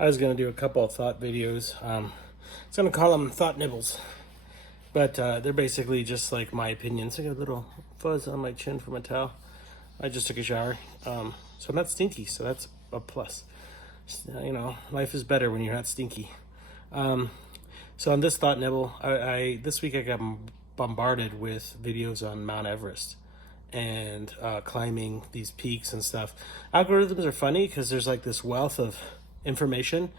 I was going to do a couple of thought videos. I was going to call them thought nibbles, but they're basically just like my opinions. I got a little fuzz on my chin from a towel. I just took a shower, so I'm not stinky, so that's a plus. You know, life is better when you're not stinky. So on this thought nibble, I this week I got bombarded with videos on Mount Everest and climbing these peaks and stuff. Algorithms are funny because there's like this wealth of information,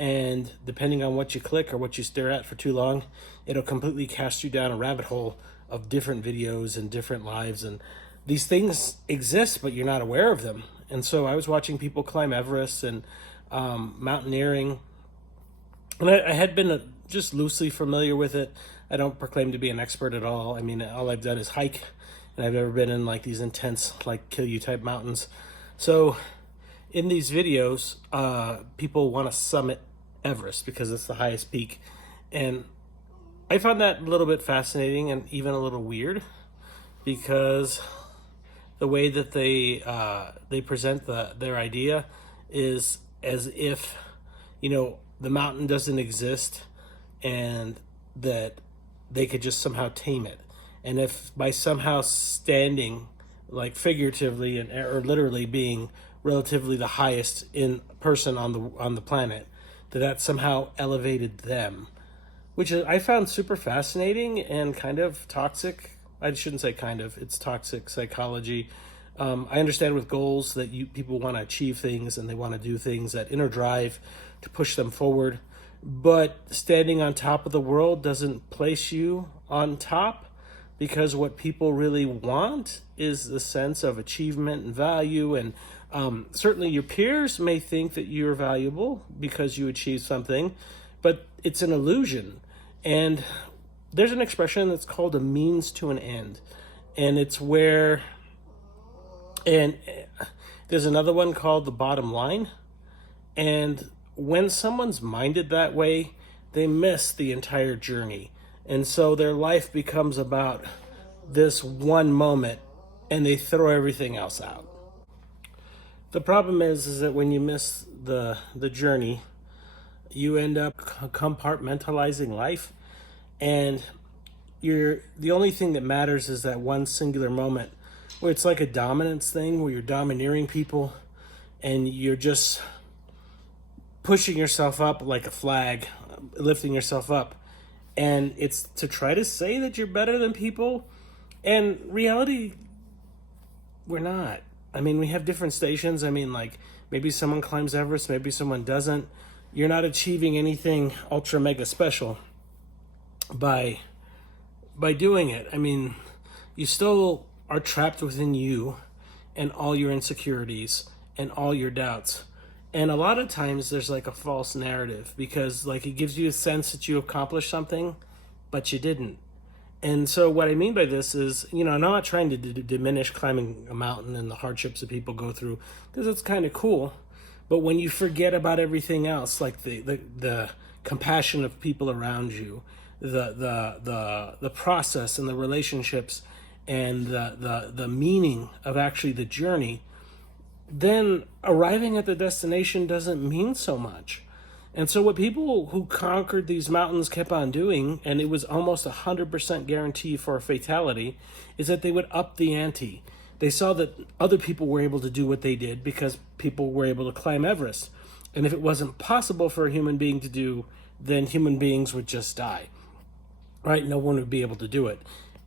and depending on what you click or what you stare at for too long, it'll completely cast you down a rabbit hole of different videos and different lives, and these things exist but you're not aware of them. And so I was watching people climb Everest and mountaineering, and I had been just loosely familiar with it. I don't proclaim to be an expert at all. I mean, all I've done is hike, and I've never been in like these intense, like kill you type mountains. So in these videos, people want to summit Everest because it's the highest peak. And I found that a little bit fascinating and even a little weird, because the way that they present their idea is as if, you know, the mountain doesn't exist and that they could just somehow tame it. And if by somehow standing, like figuratively and or literally being relatively the highest in person on the planet, that somehow elevated them, which I found super fascinating and kind of toxic. I shouldn't say kind of, it's toxic psychology. I understand with goals that people want to achieve things and they want to do things, that inner drive to push them forward. But standing on top of the world doesn't place you on top, because what people really want is the sense of achievement and value. And certainly your peers may think that you're valuable because you achieved something, but it's an illusion. And there's an expression that's called a means to an end. And it's where, and there's another one called the bottom line. And when someone's minded that way, they miss the entire journey. And so their life becomes about this one moment and they throw everything else out. The problem is that when you miss the journey, you end up compartmentalizing life, and the only thing that matters is that one singular moment where it's like a dominance thing, where you're domineering people and you're just pushing yourself up like a flag, lifting yourself up. And it's to try to say that you're better than people. And reality, we're not. I mean, we have different stations. I mean, like, maybe someone climbs Everest, maybe someone doesn't. You're not achieving anything ultra mega special by doing it. I mean, you still are trapped within you and all your insecurities and all your doubts. And a lot of times there's like a false narrative, because like it gives you a sense that you accomplished something, but you didn't. And so what I mean by this is, you know, I'm not trying to diminish climbing a mountain and the hardships that people go through, because it's kind of cool. But when you forget about everything else, like the compassion of people around you, the process and the relationships and the meaning of actually the journey, then arriving at the destination doesn't mean so much. And so what people who conquered these mountains kept on doing, and it was almost 100% guarantee for a fatality, is that they would up the ante. They saw that other people were able to do what they did because people were able to climb Everest. And if it wasn't possible for a human being to do, then human beings would just die, right? No one would be able to do it.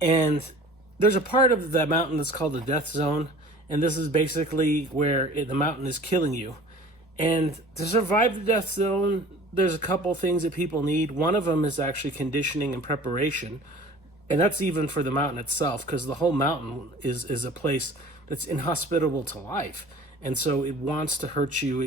And there's a part of that mountain that's called the death zone. And this is basically where the mountain is killing you. And to survive the death zone, there's a couple things that people need. One of them is actually conditioning and preparation. And that's even for the mountain itself, because the whole mountain is a place that's inhospitable to life. And so it wants to hurt you.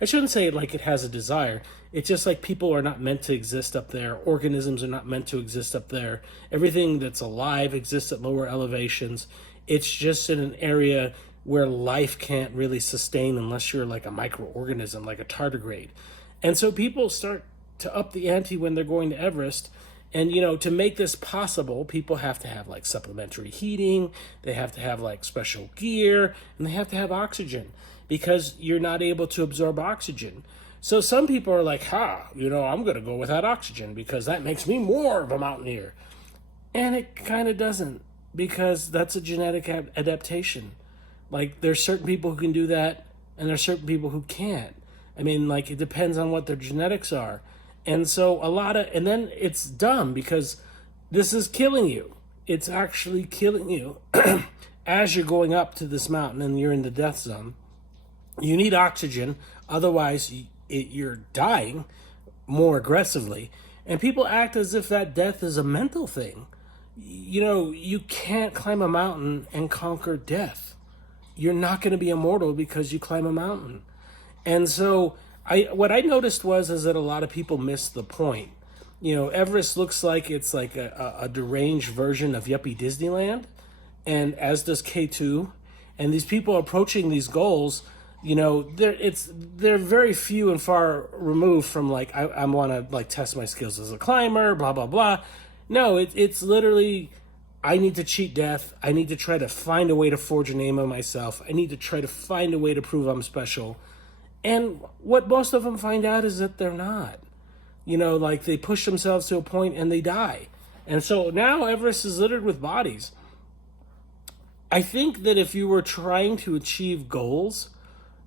I shouldn't say it like it has a desire. It's just like people are not meant to exist up there. Organisms are not meant to exist up there. Everything that's alive exists at lower elevations. It's just in an area where life can't really sustain unless you're like a microorganism, like a tardigrade. And so people start to up the ante when they're going to Everest. And, you know, to make this possible, people have to have like supplementary heating, they have to have like special gear, and they have to have oxygen, because you're not able to absorb oxygen. So some people are like, I'm going to go without oxygen because that makes me more of a mountaineer. And it kind of doesn't, because that's a genetic adaptation. Like, there's certain people who can do that, and there's certain people who can't. I mean, like, it depends on what their genetics are. And so and then it's dumb because this is killing you. It's actually killing you as you're going up to this mountain and you're in the death zone. You need oxygen, otherwise you're dying more aggressively. And people act as if that death is a mental thing. You can't climb a mountain and conquer death. You're not going to be immortal because you climb a mountain. And so what I noticed is that a lot of people miss the point. Everest looks like it's like a deranged version of Yuppie Disneyland, and as does K2. And these people approaching these goals, they're very few and far removed from like I want to like test my skills as a climber, blah blah blah. No, it's literally, I need to cheat death. I need to try to find a way to forge a name of myself. I need to try to find a way to prove I'm special. And what most of them find out is that they're not. Like they push themselves to a point and they die. And so now Everest is littered with bodies. I think that if you were trying to achieve goals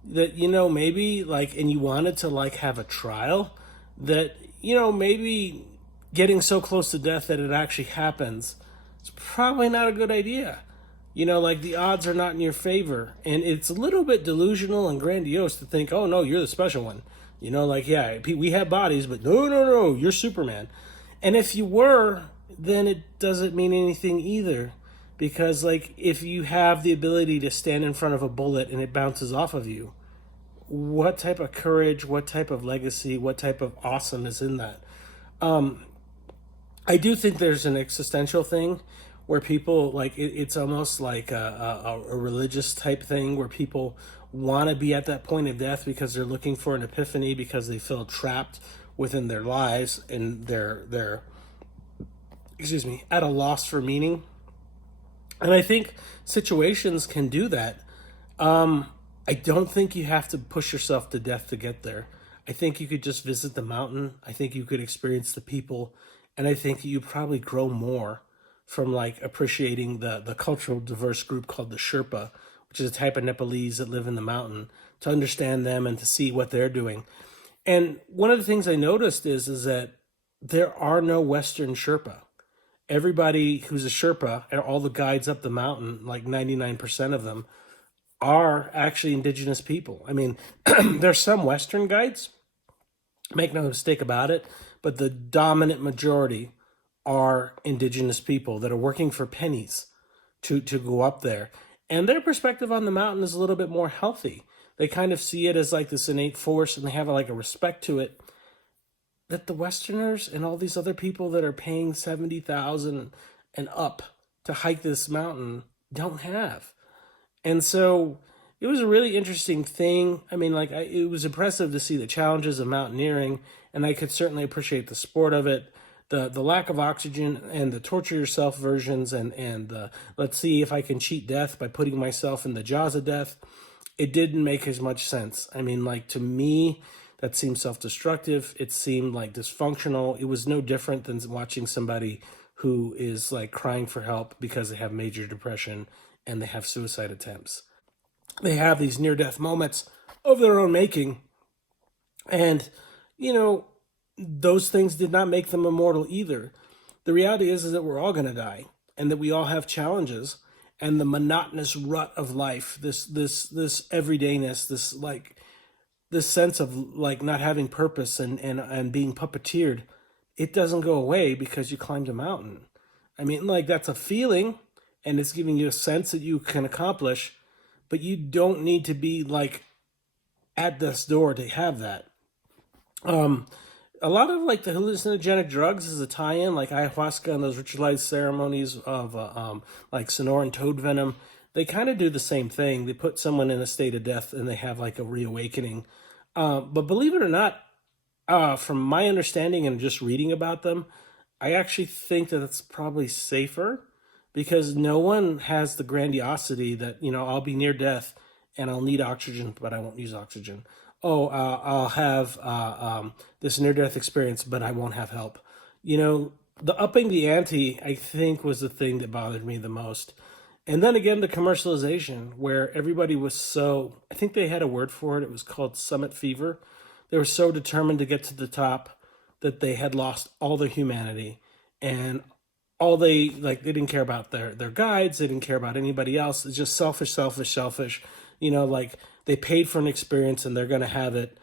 that, maybe like, and you wanted to like have a trial, that, maybe getting so close to death that it actually happens, it's probably not a good idea. Like the odds are not in your favor. And it's a little bit delusional and grandiose to think, oh no, you're the special one. Like, yeah, we have bodies, but no, you're Superman. And if you were, then it doesn't mean anything either. Because, like, if you have the ability to stand in front of a bullet and it bounces off of you, what type of courage, what type of legacy, what type of awesome is in that? I do think there's an existential thing where people, like, it's almost like a religious type thing where people want to be at that point of death because they're looking for an epiphany, because they feel trapped within their lives and they're at a loss for meaning. And I think situations can do that. I don't think you have to push yourself to death to get there. I think you could just visit the mountain. I think you could experience the people. And I think you probably grow more from like appreciating the cultural diverse group called the Sherpa, which is a type of Nepalese that live in the mountain, to understand them and to see what they're doing. And one of the things I noticed is that there are no Western Sherpa. Everybody who's a Sherpa, all the guides up the mountain, like 99% of them, are actually indigenous people. I mean, there's some Western guides, make no mistake about it, but the dominant majority are indigenous people that are working for pennies to go up there. And their perspective on the mountain is a little bit more healthy. They kind of see it as like this innate force, and they have like a respect to it that the Westerners and all these other people that are paying $70,000 and up to hike this mountain don't have. And so it was a really interesting thing. I mean, like, it was impressive to see the challenges of mountaineering, and I could certainly appreciate the sport of it. The lack of oxygen and the torture yourself versions and the let's see if I can cheat death by putting myself in the jaws of death, it didn't make as much sense. I mean, like, to me, that seemed self-destructive. It seemed like dysfunctional. It was no different than watching somebody who is like crying for help because they have major depression and they have suicide attempts. They have these near-death moments of their own making. And, those things did not make them immortal either. The reality is that we're all going to die and that we all have challenges, and the monotonous rut of life, this everydayness, this sense of like not having purpose and being puppeteered, it doesn't go away because you climbed a mountain. I mean, like, that's a feeling and it's giving you a sense that you can accomplish, but you don't need to be like at death's door to have that. A lot of like the hallucinogenic drugs is a tie-in, like ayahuasca and those ritualized ceremonies of like Sonoran toad venom. They kind of do the same thing. They put someone in a state of death and they have like a reawakening. But believe it or not, from my understanding and just reading about them, I actually think that it's probably safer because no one has the grandiosity that, I'll be near death and I'll need oxygen, but I won't use oxygen. oh, I'll have this near-death experience, but I won't have help. You know, the upping the ante, I think, was the thing that bothered me the most. And then again, the commercialization, where everybody was so, I think they had a word for it. It was called summit fever. They were so determined to get to the top that they had lost all their humanity. And all they didn't care about their guides, they didn't care about anybody else. It's just selfish, selfish, selfish. You know, like they paid for an experience and they're going to have it,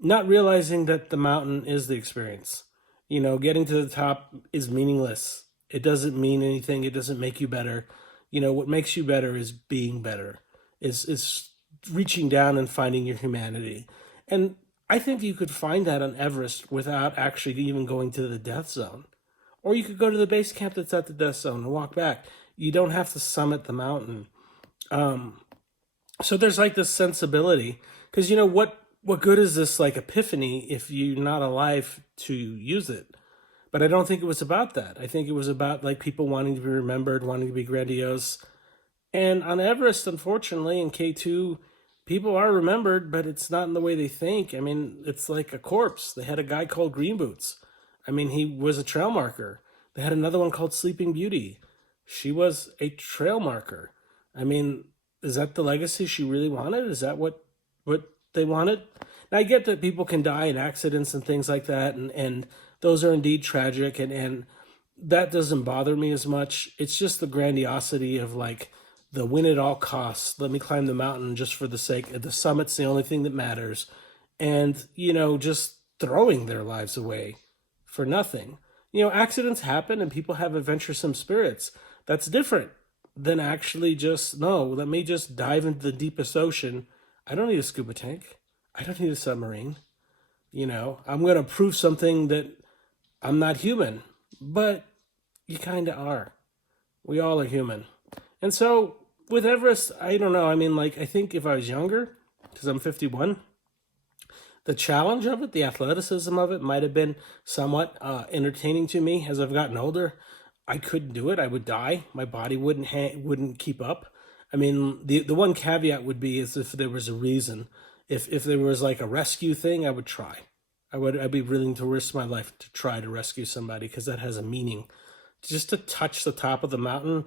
not realizing that the mountain is the experience. You know, getting to the top is meaningless. It doesn't mean anything. It doesn't make you better. You know, what makes you better is being better. Is reaching down and finding your humanity. And I think you could find that on Everest without actually even going to the death zone. Or you could go to the base camp that's at the death zone and walk back. You don't have to summit the mountain. So there's like this sensibility, because you know what good is this like epiphany if you're not alive to use it? But I don't think it was about that. I think it was about like people wanting to be remembered, wanting to be grandiose. And on Everest, unfortunately, in K2, people are remembered, but it's not in the way they think. I mean, it's like a corpse. They had a guy called Green Boots. I mean, he was a trail marker. They had another one called Sleeping Beauty. She was a trail marker. I mean, is that the legacy she really wanted? Is that what they wanted? Now, I get that people can die in accidents and things like that, and those are indeed tragic, and that doesn't bother me as much. It's just the grandiosity of like the win at all costs. Let me climb the mountain just for the sake of the summit's the only thing that matters. And, you know, just throwing their lives away for nothing. You know, accidents happen and people have adventuresome spirits. That's different than actually just, no, let me just dive into the deepest ocean. I don't need a scuba tank. I don't need a submarine. You know, I'm going to prove something that I'm not human. But you kind of are. We all are human. And so with Everest, I don't know. I mean, like, I think if I was younger, because I'm 51, the challenge of it, the athleticism of it might have been somewhat entertaining to me. As I've gotten older, I couldn't do it. I would die. My body wouldn't keep up. I mean, the one caveat would be is if there was a reason. If there was like a rescue thing, I would try. I'd be willing to risk my life to try to rescue somebody because that has a meaning. Just to touch the top of the mountain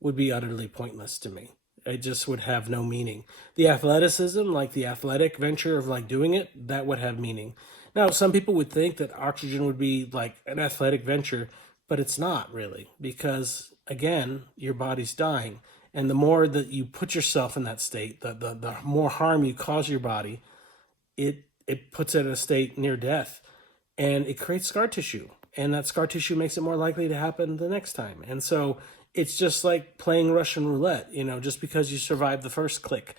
would be utterly pointless to me. It just would have no meaning. The athleticism, like the athletic venture of like doing it, that would have meaning. Now, some people would think that oxygen would be like an athletic venture, but it's not really, because again, your body's dying. And the more that you put yourself in that state, the more harm you cause your body, it puts it in a state near death, and it creates scar tissue, and that scar tissue makes it more likely to happen the next time. And so it's just like playing Russian roulette. You know, just because you survive the first click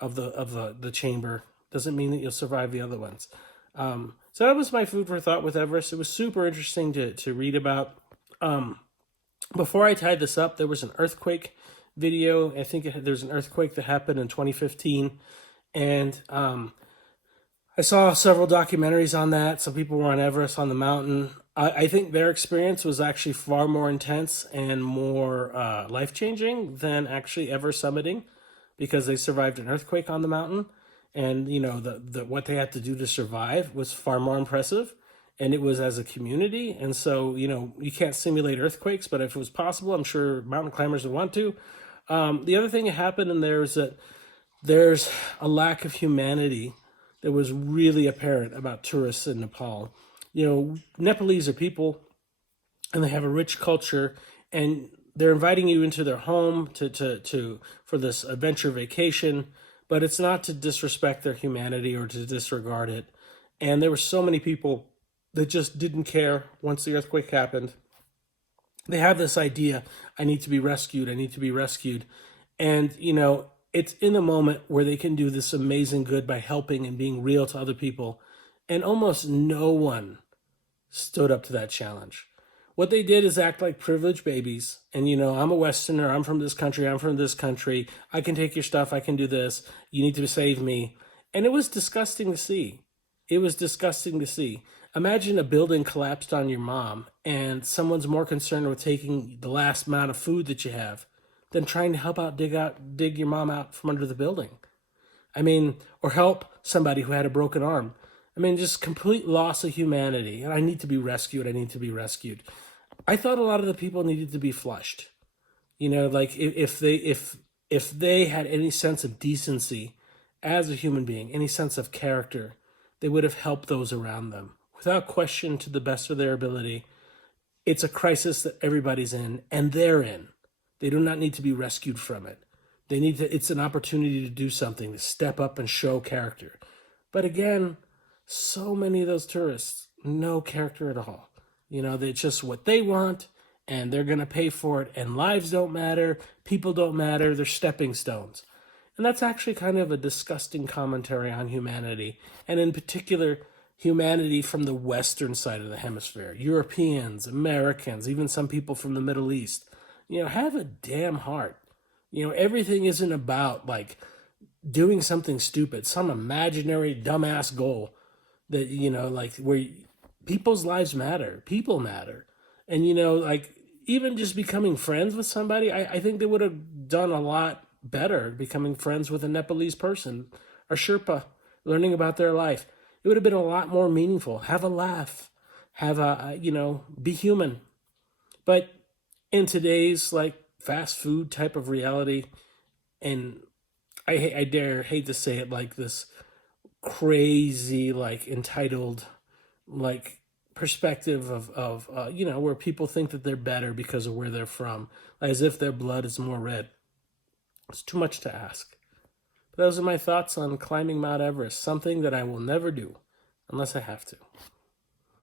of the chamber doesn't mean that you'll survive the other ones. So that was my food for thought with Everest. It was super interesting to read about. Before I tied this up, there was an earthquake video. I think there's an earthquake that happened in 2015, and I saw several documentaries on that. Some people were on Everest on the mountain. I think their experience was actually far more intense and more life-changing than actually ever summiting, because they survived an earthquake on the mountain. And, you know, the what they had to do to survive was far more impressive. And it was as a community. And so, you know, you can't simulate earthquakes, but if it was possible, I'm sure mountain climbers would want to. The other thing that happened in there is that there's a lack of humanity that was really apparent about tourists in Nepal. You know, Nepalese are people, and they have a rich culture, and they're inviting you into their home to for this adventure vacation, but it's not to disrespect their humanity or to disregard it. And there were so many people that just didn't care once the earthquake happened. They have this idea, I need to be rescued, I need to be rescued. And, you know, it's in a moment where they can do this amazing good by helping and being real to other people. And almost no one stood up to that challenge. What they did is act like privileged babies. And, you know, I'm a Westerner, I'm from this country, I can take your stuff, I can do this, you need to save me. And it was disgusting to see. It was disgusting to see. Imagine a building collapsed on your mom and someone's more concerned with taking the last amount of food that you have than trying to help dig your mom out from under the building. I mean, or help somebody who had a broken arm. I mean, just complete loss of humanity. And I need to be rescued. I need to be rescued. I thought a lot of the people needed to be flushed. You know, like if they had any sense of decency as a human being, any sense of character, they would have helped those around them without question to the best of their ability. It's a crisis that everybody's in, and they're in. They do not need to be rescued from it. They need to. It's an opportunity to do something, to step up and show character. But again, so many of those tourists, no character at all. You know, they just what they want, and they're going to pay for it. And lives don't matter, people don't matter. They're stepping stones. And that's actually kind of a disgusting commentary on humanity, and in particular, humanity from the western side of the hemisphere. Europeans, Americans, even some people from the Middle East. You know, have a damn heart. You know, everything isn't about like doing something stupid, some imaginary dumbass goal that, you know, like where people's lives matter, people matter. And, you know, like even just becoming friends with somebody, I think they would have done a lot better becoming friends with a Nepalese person or Sherpa, learning about their life. It would have been a lot more meaningful. Have a laugh, have a, you know, be human. But in today's like fast food type of reality, and I dare hate to say it, like this crazy, like entitled, like perspective of you know, where people think that they're better because of where they're from, as if their blood is more red. It's too much to ask. But those are my thoughts on climbing Mount Everest, something that I will never do unless I have to.